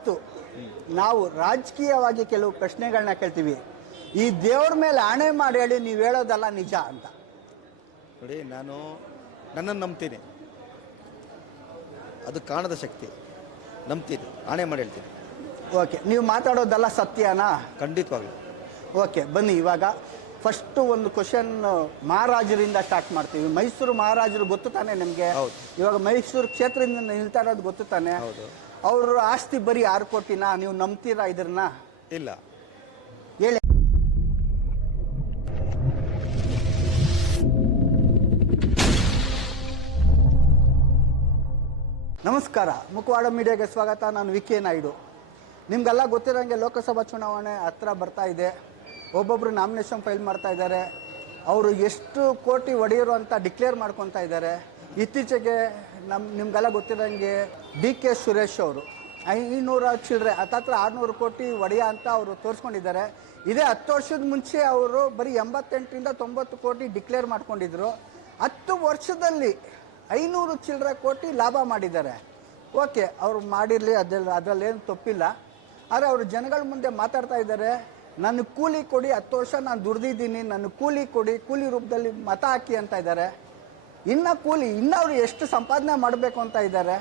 ಇವತ್ತು ನಾವು ರಾಜಕೀಯವಾಗಿ ಕೆಲವು ಪ್ರಶ್ನೆಗಳನ್ನ ಕೇಳ್ತೀವಿ. ಈ ದೇವ್ರ ಮೇಲೆ ಆಣೆ ಮಾಡಿ ಹೇಳಿ ನೀವು ಹೇಳೋದಲ್ಲ ನಿಜ ಅಂತ. ನೋಡಿ, ನಾನು ನನ್ನನ್ನು ನಂಬ್ತೀನಿ, ಅದು ಕಾಣದ ಶಕ್ತಿ, ನಂಬ್ತೀನಿ, ಆಣೆ ಮಾಡಿ ಹೇಳ್ತೀನಿ. ಓಕೆ, ನೀವು ಮಾತಾಡೋದಲ್ಲ ಸತ್ಯನಾ? ಖಂಡಿತವಾಗ್ಲು. ಓಕೆ, ಬನ್ನಿ ಇವಾಗ ಫಸ್ಟು ಒಂದು ಕ್ವಶನ್ ಮಹಾರಾಜರಿಂದ ಸ್ಟಾರ್ಟ್ ಮಾಡ್ತೀವಿ. ಮೈಸೂರು ಮಹಾರಾಜರು ಗೊತ್ತು ತಾನೆ ನಿಮಗೆ? ಹೌದು. ಇವಾಗ ಮೈಸೂರು ಕ್ಷೇತ್ರದಿಂದ ನಿಲ್ತಾ ಇರೋದು ಗೊತ್ತು ತಾನೆ? ಹೌದು. ಅವ್ರ ಆಸ್ತಿ ಬರೀ 6 ಕೋಟಿನ? ನೀವು ನಂಬ್ತೀರಾ ಇದನ್ನ? ಇಲ್ಲ. ಹೇಳಿ. ನಮಸ್ಕಾರ, ಮುಖವಾಡ ಮೀಡಿಯಾಗೆ ಸ್ವಾಗತ. ನಾನು ವಿ ಕೆ ನಾಯ್ಡು. ನಿಮ್ಗೆಲ್ಲ ಗೊತ್ತಿರೋಂಗೆ ಲೋಕಸಭಾ ಚುನಾವಣೆ ಹತ್ರ ಬರ್ತಾ ಇದೆ. ಒಬ್ಬೊಬ್ಬರು ನಾಮಿನೇಷನ್ ಫೈಲ್ ಮಾಡ್ತಾ ಇದ್ದಾರೆ. ಅವರು ಎಷ್ಟು ಕೋಟಿ ಒಡೆಯರು ಅಂತ ಡಿಕ್ಲೇರ್ ಮಾಡ್ಕೊತಾ ಇದ್ದಾರೆ. ಇತ್ತೀಚೆಗೆ ನಿಮ್ಗೆಲ್ಲ ಗೊತ್ತಿರೋಂಗೆ DK ಸುರೇಶ್ ಅವರು 500 ಚಿಲ್ಲರೆ ಹತ್ತತ್ರ 600 ಕೋಟಿ ಒಡೆಯ ಅಂತ ಅವರು ತೋರಿಸ್ಕೊಂಡಿದ್ದಾರೆ. ಇದೇ 10 ವರ್ಷದ ಮುಂಚೆ ಅವರು ಬರೀ 88ರಿಂದ 90 ಕೋಟಿ ಡಿಕ್ಲೇರ್ ಮಾಡ್ಕೊಂಡಿದ್ರು. 10 ವರ್ಷದಲ್ಲಿ 500 ಚಿಲ್ಲರೆ ಕೋಟಿ ಲಾಭ ಮಾಡಿದ್ದಾರೆ. ಓಕೆ, ಅವರು ಮಾಡಿರಲಿ, ಅದರಲ್ಲೇನು ತಪ್ಪಿಲ್ಲ. ಆದರೆ ಅವರು ಜನಗಳ ಮುಂದೆ ಮಾತಾಡ್ತಾ ಇದ್ದಾರೆ, ನನ್ನ ಕೂಲಿ ಕೊಡಿ, 10 ವರ್ಷ ನಾನು ದುಡ್ದಿದ್ದೀನಿ, ನನ್ನ ಕೂಲಿ ಕೊಡಿ, ಕೂಲಿ ರೂಪದಲ್ಲಿ ಮತ ಹಾಕಿ ಅಂತ ಇದ್ದಾರೆ. ಇನ್ನು ಅವ್ರು ಎಷ್ಟು ಸಂಪಾದನೆ ಮಾಡಬೇಕು ಅಂತ ಇದ್ದಾರೆ.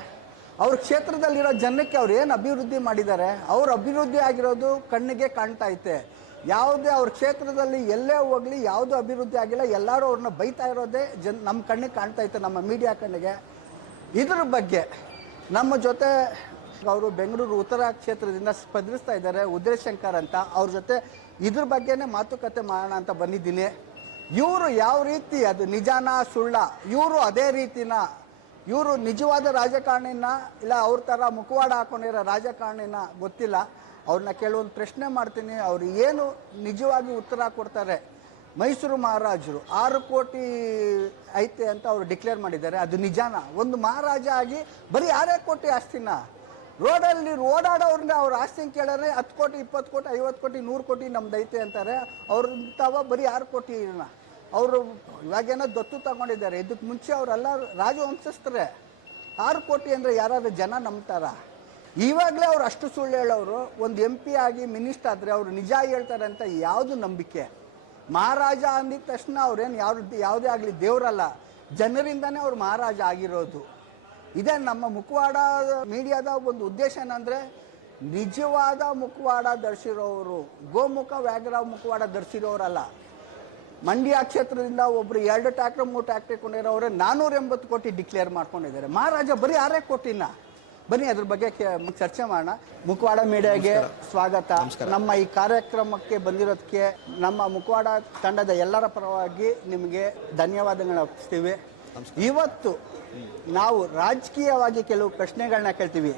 ಅವ್ರ ಕ್ಷೇತ್ರದಲ್ಲಿರೋ ಜನಕ್ಕೆ ಅವ್ರು ಏನು ಅಭಿವೃದ್ಧಿ ಮಾಡಿದ್ದಾರೆ? ಅವ್ರ ಅಭಿವೃದ್ಧಿ ಆಗಿರೋದು ಕಣ್ಣಿಗೆ ಕಾಣ್ತಾ ಐತೆ. ಯಾವುದೇ ಅವ್ರ ಕ್ಷೇತ್ರದಲ್ಲಿ ಎಲ್ಲೇ ಹೋಗಲಿ ಯಾವುದು ಅಭಿವೃದ್ಧಿ ಆಗಿಲ್ಲ. ಎಲ್ಲರೂ ಅವ್ರನ್ನ ಬೈತಾ ಇರೋದೇ ನಮ್ಮ ಕಣ್ಣಿಗೆ ಕಾಣ್ತಾ ಇತ್ತು, ನಮ್ಮ ಮೀಡಿಯಾ ಕಣ್ಣಿಗೆ. ಇದ್ರ ಬಗ್ಗೆ ನಮ್ಮ ಜೊತೆ ಅವರು ಬೆಂಗಳೂರು ಉತ್ತರ ಕ್ಷೇತ್ರದಿಂದ ಸ್ಪರ್ಧಿಸ್ತಾ ಇದ್ದಾರೆ, ಉದಯ್ ಶಂಕರ್ ಅಂತ. ಅವ್ರ ಜೊತೆ ಇದ್ರ ಬಗ್ಗೆನೇ ಮಾತುಕತೆ ಮಾಡೋಣ ಅಂತ ಬಂದಿದ್ದೀನಿ. ಇವರು ಯಾವ ರೀತಿ, ಅದು ನಿಜಾನ ಸುಳ್ಳ, ಇವರು ಅದೇ ರೀತಿನ, ಇವರು ನಿಜವಾದ ರಾಜಕಾರಣಿನ ಇಲ್ಲ ಅವ್ರ ಥರ ಮುಖವಾಡ ಹಾಕೊಂಡಿರೋ ರಾಜಕಾರಣಿನ ಗೊತ್ತಿಲ್ಲ. ಅವ್ರನ್ನ ಕೆಲವೊಂದು ಪ್ರಶ್ನೆ ಮಾಡ್ತೀನಿ, ಅವ್ರು ಏನು ನಿಜವಾಗಿ ಉತ್ತರ ಕೊಡ್ತಾರೆ. ಮೈಸೂರು ಮಹಾರಾಜರು 6 ಕೋಟಿ ಐತೆ ಅಂತ ಅವರು ಡಿಕ್ಲೇರ್ ಮಾಡಿದ್ದಾರೆ, ಅದು ನಿಜಾನ? ಒಂದು ಮಹಾರಾಜ ಆಗಿ ಬರೀ 6 ಕೋಟಿ ಆಸ್ತಿನ? ರೋಡಲ್ಲಿ ಓಡಾಡೋರ್ನ ಅವ್ರ ಆಸ್ತಿನ ಕೇಳಿದ್ರೆ 10 ಕೋಟಿ 20 ಕೋಟಿ 50 ಕೋಟಿ 100 ಕೋಟಿ ನಮ್ದೈತೆ ಅಂತಾರೆ. ಅವ್ರಂತವ ಬರೀ 6 ಕೋಟಿನ ಅವರು ಇವಾಗೇನೋ ದತ್ತು ತಗೊಂಡಿದ್ದಾರೆ. ಇದಕ್ಕೆ ಮುಂಚೆ ಅವರೆಲ್ಲ ರಾಜವಂಶಸ್ಥರೇ. 6 ಕೋಟಿ ಅಂದರೆ ಯಾರಾದ್ರೂ ಜನ ನಂಬ್ತಾರ? ಇವಾಗಲೇ ಅವ್ರು ಅಷ್ಟು ಸುಳ್ಳು ಹೇಳೋರು. ಒಂದು MP ಆಗಿ ಮಿನಿಸ್ಟರ್ ಆದರೆ ಅವರು ನಿಜ ಹೇಳ್ತಾರೆ ಅಂತ ಯಾವುದು ನಂಬಿಕೆ? ಮಹಾರಾಜ ಅಂದಿದ ತಕ್ಷಣ ಅವ್ರೇನು ಯಾವುದೇ ಆಗಲಿ ದೇವರಲ್ಲ, ಜನರಿಂದನೇ ಅವ್ರು ಮಹಾರಾಜ ಆಗಿರೋದು. ಇದೇ ನಮ್ಮ ಮುಖವಾಡ ಮೀಡಿಯಾದ ಒಂದು ಉದ್ದೇಶ ಏನಂದರೆ, ನಿಜವಾದ ಮುಖವಾಡ ಧರಿಸಿರೋರು, ಗೋಮುಖ ವ್ಯಾಘ್ರ ಮುಖವಾಡ ಧರಿಸಿರೋರಲ್ಲ. ಮಂಡ್ಯ ಕ್ಷೇತ್ರದಿಂದ ಒಬ್ಬರು 2 ಟ್ರ್ಯಾಕ್ಟರ್ 3 ಟ್ರ್ಯಾಕ್ಟರ್ ಕೊಂಡಿರೋರೆ 480 ಕೋಟಿ ಡಿಕ್ಲೇರ್ ಮಾಡ್ಕೊಂಡಿದ್ದಾರೆ. ಮಹಾರಾಜ ಬರೀ 6 ಕೋಟಿನ? ಬನ್ನಿ ಅದ್ರ ಬಗ್ಗೆ ಚರ್ಚೆ ಮಾಡೋಣ. ಮುಖವಾಡ ಮೀಡಿಯಾಗೆ ಸ್ವಾಗತ. ನಮ್ಮ ಈ ಕಾರ್ಯಕ್ರಮಕ್ಕೆ ಬಂದಿರೋದಕ್ಕೆ ನಮ್ಮ ಮುಖವಾಡ ತಂಡದ ಎಲ್ಲರ ಪರವಾಗಿ ನಿಮಗೆ ಧನ್ಯವಾದಗಳನ್ನ ಅರ್ಪಿಸ್ತೀವಿ. ಇವತ್ತು ನಾವು ರಾಜಕೀಯವಾಗಿ ಕೆಲವು ಪ್ರಶ್ನೆಗಳನ್ನ ಕೇಳ್ತೀವಿ.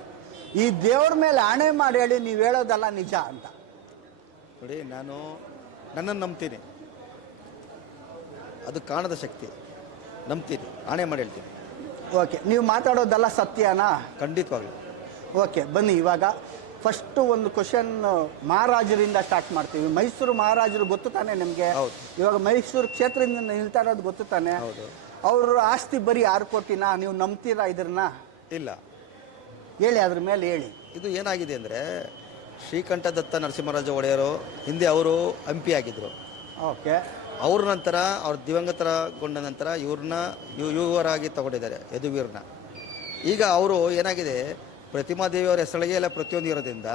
ಈ ದೇವ್ರ ಮೇಲೆ ಆಣೆ ಮಾಡಿ ಹೇಳಿ ನೀವು ಹೇಳೋದಲ್ಲ ನಿಜ ಅಂತ. ನೋಡಿ, ನಾನು ನನ್ನನ್ನು ನಂಬ್ತೀನಿ, ಅದು ಕಾಣದ ಶಕ್ತಿ, ನಂಬ್ತೀನಿ, ಆಣೆ ಮಾಡಿ ಹೇಳ್ತೀನಿ. ಓಕೆ, ನೀವು ಮಾತಾಡೋದಲ್ಲ ಸತ್ಯನಾ? ಖಂಡಿತವಾಗ್ಲು. ಓಕೆ, ಬನ್ನಿ ಇವಾಗ ಫಸ್ಟು ಒಂದು ಕ್ವಶನ್ ಮಹಾರಾಜರಿಂದ ಸ್ಟಾರ್ಟ್ ಮಾಡ್ತೀವಿ. ಮೈಸೂರು ಮಹಾರಾಜರು ಗೊತ್ತು ತಾನೆ ನಿಮಗೆ? ಹೌದು. ಇವಾಗ ಮೈಸೂರು ಕ್ಷೇತ್ರದಿಂದ ನಿಲ್ತಾ ಇರೋದು ಗೊತ್ತು ತಾನೆ? ಹೌದು. ಅವ್ರ ಆಸ್ತಿ ಬರೀ 6 ಕೋಟಿನ? ನೀವು ನಂಬ್ತೀರಾ ಇದನ್ನ? ಇಲ್ಲ. ಹೇಳಿ, ಅದ್ರ ಮೇಲೆ ಹೇಳಿ. ಇದು ಏನಾಗಿದೆ ಅಂದರೆ, ಶ್ರೀಕಂಠದತ್ತ ನರಸಿಂಹರಾಜ ಒಡೆಯರು ಹಿಂದೆ ಅವರು MP ಆಗಿದ್ದರು. ಓಕೆ. ಅವ್ರ ನಂತರ ಅವ್ರು ದಿವಂಗತರಗೊಂಡ ನಂತರ ಇವರಾಗಿ ತಗೊಂಡಿದ್ದಾರೆ, ಯದುವೀರನ್ನ. ಈಗ ಅವರು ಏನಾಗಿದೆ, ಪ್ರತಿಮಾ ದೇವಿಯವರ ಹೆಸರಿಗೆ ಎಲ್ಲ ಪ್ರತಿಯೊಂದು ಇರೋದ್ರಿಂದ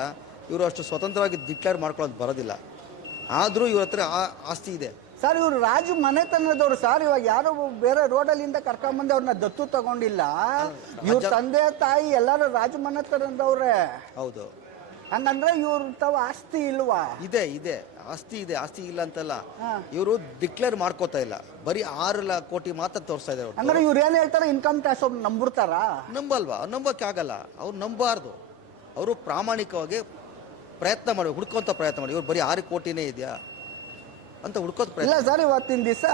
ಇವರು ಅಷ್ಟು ಸ್ವತಂತ್ರವಾಗಿ ಡಿಕ್ಲೇರ್ ಮಾಡ್ಕೊಳ್ಳೋದು ಬರೋದಿಲ್ಲ. ಆದರೂ ಇವ್ರ ಹತ್ರ ಆಸ್ತಿ ಇದೆ ಸರ್. ಇವರು ರಾಜ ಮನೆತನದವ್ರು ಸರ್. ಇವಾಗ ಯಾರು ಬೇರೆ ರೋಡಲ್ಲಿಂದ ಕರ್ಕೊಂಬಂದು ಅವ್ರನ್ನ ದತ್ತು ತಗೊಂಡಿಲ್ಲ. ಇವ್ರ ತಂದೆ ತಾಯಿ ಎಲ್ಲರೂ ರಾಜ ಮನೆತನದವ್ರೆ. ಹೌದು. ಹಂಗಂದ್ರೆ ಇವ್ರ ತಾವ ಆಸ್ತಿ ಇಲ್ವಾ? ಇದೆ, ಆಸ್ತಿ ಇದೆ, ಆಸ್ತಿ ಇಲ್ಲ ಅಂತಲ್ಲ. ಇವರು ಡಿಕ್ಲೇರ್ ಮಾಡ್ಕೋತಾ ಇಲ್ಲ, ಬರೀ 6 ಕೋಟಿ ಮಾತ್ರ ತೋರಿಸ್ತಾ ಇದ್ದಾರೆ. ಅಂದ್ರೆ ಇವ್ರು ಏನ್ ಹೇಳ್ತಾರೆ, ಇನ್ಕಮ್ ಟ್ಯಾಕ್ಸ್ ಅವ್ರು ನಂಬಿರ್ತಾರ? ನಂಬಲ್ವಾ? ನಂಬಕ್ಕೆ ಆಗಲ್ಲ. ಅವ್ರು ನಂಬಾರ್ದು. ಅವರು ಪ್ರಾಮಾಣಿಕವಾಗಿ ಪ್ರಯತ್ನ ಮಾಡಿ ಹುಡ್ಕೋಂಥ ಪ್ರಯತ್ನ ಮಾಡಿ. ಇವ್ರು ಬರೀ 6 ಕೋಟಿನೇ ಇದೆಯಾ ಅಂತ ಹುಡ್ಕೋದು ಪ್ರಯತ್ನ ಇಲ್ಲ ಸರ್. ಇವತ್ತಿನ ದಿವಸ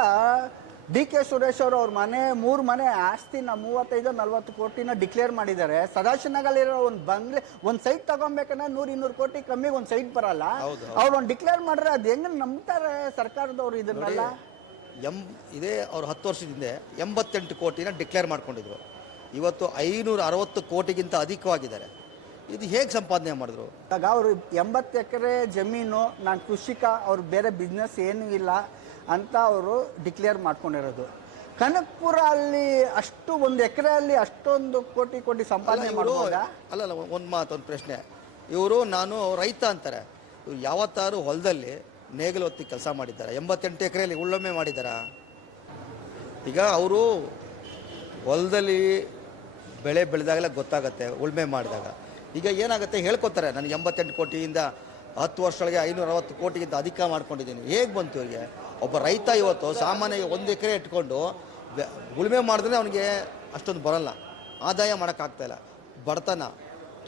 DK ಸುರೇಶ್ ಅವರು ಅವ್ರ ಮನೆ 3 ಮನೆ ಆಸ್ತಿನ 35-40 ಕೋಟಿನ ಡಿಕ್ಲೇರ್ ಮಾಡಿದ್ದಾರೆ. ಸದಾಶಿವನಗರಲ್ಲಿರೋ ಒಂದು ಬಂಗ್ಲೆ, ಒಂದು ಸೈಟ್ ತಗೊಬೇಕಂದ್ರೆ 100-200 ಕೋಟಿ ಕಮ್ಮಿ ಒಂದು ಸೈಟ್ ಬರಲ್ಲ. ಅವ್ರು ಒಂದು ಡಿಕ್ಲೇರ್ ಮಾಡ್ರೆ ಅದು ಹೆಂಗ್ ನಂಬ್ತಾರೆ ಸರ್ಕಾರದವ್ರು ಇದನ್ನೆಲ್ಲ? ಇದೇ ಅವ್ರು 10 ವರ್ಷದಿಂದ 88 ಕೋಟಿನ ಡಿಕ್ಲೇರ್ ಮಾಡ್ಕೊಂಡಿದ್ರು. ಇವತ್ತು 560 ಕೋಟಿಗಿಂತ ಅಧಿಕವಾಗಿದ್ದಾರೆ. ಇದು ಹೇಗೆ ಸಂಪಾದನೆ ಮಾಡಿದ್ರು? ಇವಾಗ ಅವರು 80 ಎಕರೆ ಜಮೀನು, ನಾನು ಕೃಷಿಕ, ಅವ್ರು ಬೇರೆ ಬಿಸ್ನೆಸ್ ಏನೂ ಇಲ್ಲ ಅಂತ ಅವರು ಡಿಕ್ಲೇರ್ ಮಾಡ್ಕೊಂಡಿರೋದು. ಕನಕಪುರ ಅಲ್ಲಿ ಅಷ್ಟು 1 ಎಕರೆಯಲ್ಲಿ ಅಷ್ಟೊಂದು ಕೋಟಿ ಸಂಪಾದನೆ ಮಾಡ್ಬೋದಾ? ಅಲ್ಲಲ್ಲ, ಒಂದು ಪ್ರಶ್ನೆ. ಇವರು ನಾನು ರೈತ ಅಂತಾರೆ. ಇವ್ರು ಯಾವತ್ತಾರು ಹೊಲದಲ್ಲಿ ನೇಗಿಲು ಹೊತ್ತಿ ಕೆಲಸ ಮಾಡಿದ್ದಾರೆ? 88 ಎಕರೆಯಲ್ಲಿ ಉಳುಮೆ ಮಾಡಿದ್ದಾರಾ? ಈಗ ಅವರು ಹೊಲದಲ್ಲಿ ಬೆಳೆ ಬೆಳೆದಾಗಲೇ ಗೊತ್ತಾಗತ್ತೆ, ಉಳುಮೆ ಮಾಡಿದಾಗ. ಈಗ ಏನಾಗುತ್ತೆ, ಹೇಳ್ಕೊತಾರೆ ನನಗೆ 88 ಕೋಟಿಯಿಂದ 10 ವರ್ಷದೊಳಗೆ 560 ಕೋಟಿಗಿಂತ ಅಧಿಕ ಮಾಡ್ಕೊಂಡಿದ್ದೀನಿ. ಹೇಗೆ ಬಂತು ಇವರಿಗೆ? ಒಬ್ಬ ರೈತ ಇವತ್ತು ಸಾಮಾನ್ಯ 1 ಎಕರೆ ಇಟ್ಕೊಂಡು ಉಳುಮೆ ಮಾಡಿದ್ರೆ ಅವನಿಗೆ ಅಷ್ಟೊಂದು ಬರಲ್ಲ, ಆದಾಯ ಮಾಡೋಕ್ಕಾಗ್ತಾಯಿಲ್ಲ, ಬಡತನ,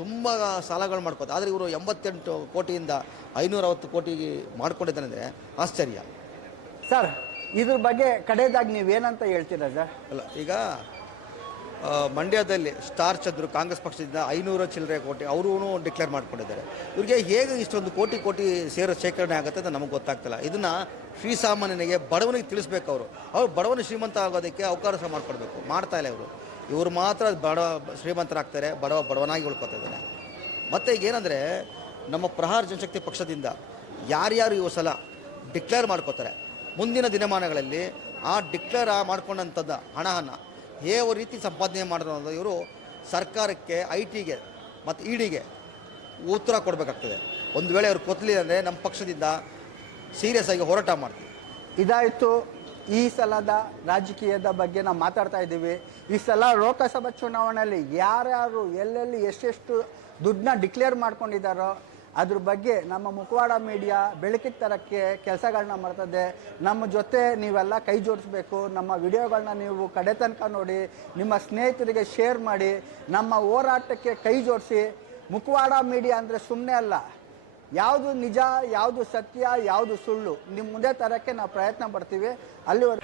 ತುಂಬ ಸಾಲಗಳು ಮಾಡ್ಕೋತ. ಆದರೆ ಇವರು 88 ಕೋಟಿಯಿಂದ 560 ಕೋಟಿಗೆ ಮಾಡ್ಕೊಂಡಿದ್ದಾನೆ ಅಂದರೆ ಆಶ್ಚರ್ಯ. ಸರ್, ಇದ್ರ ಬಗ್ಗೆ ಕಡೆಯದಾಗಿ ನೀವೇನಂತ ಹೇಳ್ತೀರಾ ಸರ್? ಅಲ್ಲ, ಈಗ ಮಂಡ್ಯದಲ್ಲಿ ಸ್ಟಾರ್ ಚಂದ್ರು ಕಾಂಗ್ರೆಸ್ ಪಕ್ಷದಿಂದ 500 ಚಿಲ್ಲರೆ ಕೋಟಿ ಅವರು ಡಿಕ್ಲೇರ್ ಮಾಡ್ಕೊಂಡಿದ್ದಾರೆ. ಇವ್ರಿಗೆ ಹೇಗೆ ಇಷ್ಟೊಂದು ಕೋಟಿ ಶೇಖರಣೆ ಆಗುತ್ತೆ ಅಂತ ನಮಗೆ ಗೊತ್ತಾಗ್ತಿಲ್ಲ. ಇದನ್ನು ಶ್ರೀಸಾಮಾನ್ಯನಿಗೆ, ಬಡವನಿಗೆ ತಿಳಿಸ್ಬೇಕು. ಅವ್ರು ಬಡವನ ಶ್ರೀಮಂತ ಆಗೋದಕ್ಕೆ ಅವಕಾಶ ಮಾಡಿಕೊಡ್ಬೇಕು, ಮಾಡ್ತಾ ಇಲ್ಲ ಇವರು ಮಾತ್ರ ಶ್ರೀಮಂತರಾಗ್ತಾರೆ, ಬಡವನಾಗಿ ಉಳ್ಕೊತಾ ಇದ್ದಾರೆ. ಮತ್ತು ಈಗ ಏನಂದರೆ, ನಮ್ಮ ಪ್ರಹಾರ ಜನಶಕ್ತಿ ಪಕ್ಷದಿಂದ ಯಾರ್ಯಾರು ಈ ಸಲ ಡಿಕ್ಲೇರ್ ಮಾಡ್ಕೋತಾರೆ, ಮುಂದಿನ ದಿನಮಾನಗಳಲ್ಲಿ ಆ ಡಿಕ್ಲೇರ್ ಮಾಡ್ಕೊಂಡಂಥದ್ದು ಹಣವನ್ನು ಯಾವ ರೀತಿ ಸಂಪಾದನೆ ಮಾಡಿದ್ರು ಅನ್ನೋದು ಇವರು ಸರ್ಕಾರಕ್ಕೆ, ITಗೆ ಮತ್ತು EDಗೆ ಉತ್ತರ ಕೊಡಬೇಕಾಗ್ತದೆ. ಒಂದು ವೇಳೆ ಅವ್ರು ಕೊತ್ತಲಿಲ್ಲ ಅಂದರೆ ನಮ್ಮ ಪಕ್ಷದಿಂದ ಸೀರಿಯಸ್ ಆಗಿ ಹೋರಾಟ ಮಾಡ್ತೀವಿ. ಇದಾಯಿತು ಈ ಸಲದ ರಾಜಕೀಯದ ಬಗ್ಗೆ ನಾವು ಮಾತಾಡ್ತಾ ಇದ್ದೀವಿ. ಈ ಸಲ ಲೋಕಸಭಾ ಚುನಾವಣೆಯಲ್ಲಿ ಯಾರ್ಯಾರು ಎಲ್ಲೆಲ್ಲಿ ಎಷ್ಟೆಷ್ಟು ದುಡ್ಡನ್ನ ಡಿಕ್ಲೇರ್ ಮಾಡ್ಕೊಂಡಿದ್ದಾರೋ ಅದ್ರ ಬಗ್ಗೆ ನಮ್ಮ ಮುಖವಾಡ ಮೀಡಿಯಾ ಬೆಳಕಿಗೆ ತರೋಕ್ಕೆ ಕೆಲಸಗಳನ್ನ ಮಾಡ್ತದೆ. ನಮ್ಮ ಜೊತೆ ನೀವೆಲ್ಲ ಕೈ ಜೋಡಿಸ್ಬೇಕು. ನಮ್ಮ ವಿಡಿಯೋಗಳನ್ನ ನೀವು ಕಡೆ ತನಕ ನೋಡಿ, ನಿಮ್ಮ ಸ್ನೇಹಿತರಿಗೆ ಶೇರ್ ಮಾಡಿ, ನಮ್ಮ ಹೋರಾಟಕ್ಕೆ ಕೈ ಜೋಡಿಸಿ. ಮುಖವಾಡ ಮೀಡಿಯಾ ಅಂದರೆ ಸುಮ್ಮನೆ ಅಲ್ಲ, ಯಾವುದು ನಿಜ, ಯಾವುದು ಸತ್ಯ, ಯಾವುದು ಸುಳ್ಳು ನಿಮ್ಮ ಮುಂದೆ ತರೋಕ್ಕೆ ನಾವು ಪ್ರಯತ್ನ ಪಡ್ತೀವಿ. ಅಲ್ಲಿವರೆಗೆ